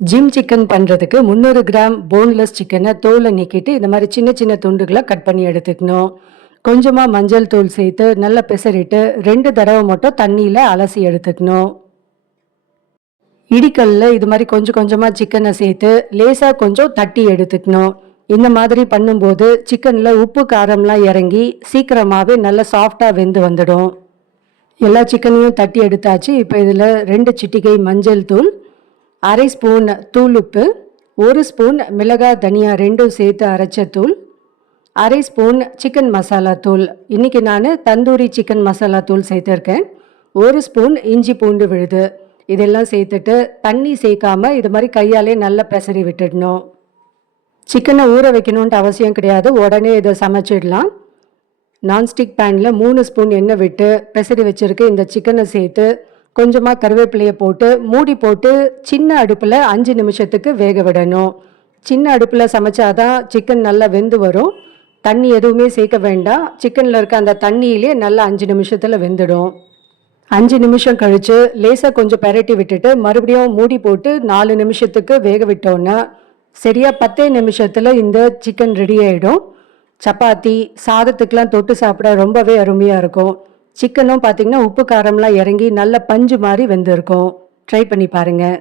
Gym chicken பண்ணுறதுக்கு 300 gram boneless சிக்கனை தோலை நீக்கிட்டு இந்த மாதிரி சின்ன சின்ன துண்டுகளை கட் பண்ணி எடுத்துக்கணும். கொஞ்சமாக மஞ்சள் தூள் சேர்த்து நல்லா பிசறிட்டு 2 தடவை மட்டும் தண்ணியில் அலசி எடுத்துக்கணும். இடிக்கல்ல இது மாதிரி கொஞ்சம் கொஞ்சமாக சிக்கனை சேர்த்து லேசாக கொஞ்சம் தட்டி எடுத்துக்கணும். இந்த மாதிரி பண்ணும்போது சிக்கனில் உப்பு காரம்லாம் இறங்கி சீக்கிரமாகவே நல்லா சாஃப்டாக வெந்து வந்துடும். எல்லா சிக்கனையும் தட்டி எடுத்தாச்சு. இப்போ இதில் 2 சிட்டிகை மஞ்சள் தூள், அரை ஸ்பூன் தூள் உப்பு, 1 ஸ்பூன் மிளகாய் தனியா 2 சேர்த்து அரைச்ச தூள், அரை ஸ்பூன் சிக்கன் மசாலா தூள். இன்றைக்கி நான் தந்தூரி சிக்கன் மசாலா தூள் சேர்த்துருக்கேன். 1 ஸ்பூன் இஞ்சி பூண்டு விழுது. இதெல்லாம் சேர்த்துட்டு தண்ணி சேர்க்காம இது மாதிரி கையாலே நல்லா பெசரி விட்டுடணும். சிக்கனை ஊற வைக்கணுன்ட்டு அவசியம் கிடையாது, உடனே இதை சமைச்சிடலாம். நான்ஸ்டிக் பேனில் 3 ஸ்பூன் எண்ணெய் விட்டு பெசரி வச்சுருக்க இந்த சிக்கனை சேர்த்து கொஞ்சமாக கருவேப்பிலையை போட்டு மூடி போட்டு சின்ன அடுப்பில் 5 நிமிஷத்துக்கு வேக விடணும். சின்ன அடுப்பில் சமைச்சாதான் சிக்கன் நல்லா வெந்து வரும். தண்ணி எதுவுமே சேர்க்க வேண்டாம். சிக்கனில் இருக்க அந்த தண்ணியிலே நல்லா 5 நிமிஷத்தில் வெந்துடும். 5 நிமிஷம் கழித்து லேசாக கொஞ்சம் பெரட்டி விட்டுட்டு மறுபடியும் மூடி போட்டு 4 நிமிஷத்துக்கு வேக விட்டோன்னா சரியாக 10 நிமிஷத்தில் இந்த சிக்கன் ரெடி ஆகிடும். சப்பாத்தி சாதத்துக்கெலாம் தொட்டு சாப்பிட ரொம்பவே அருமையாக இருக்கும். சிக்கனும் பார்த்திங்கன்னா உப்பு காரம்லாம் இறங்கி நல்ல பஞ்சு மாதிரி வெந்திருக்கும். ட்ரை பண்ணி பாருங்கள்.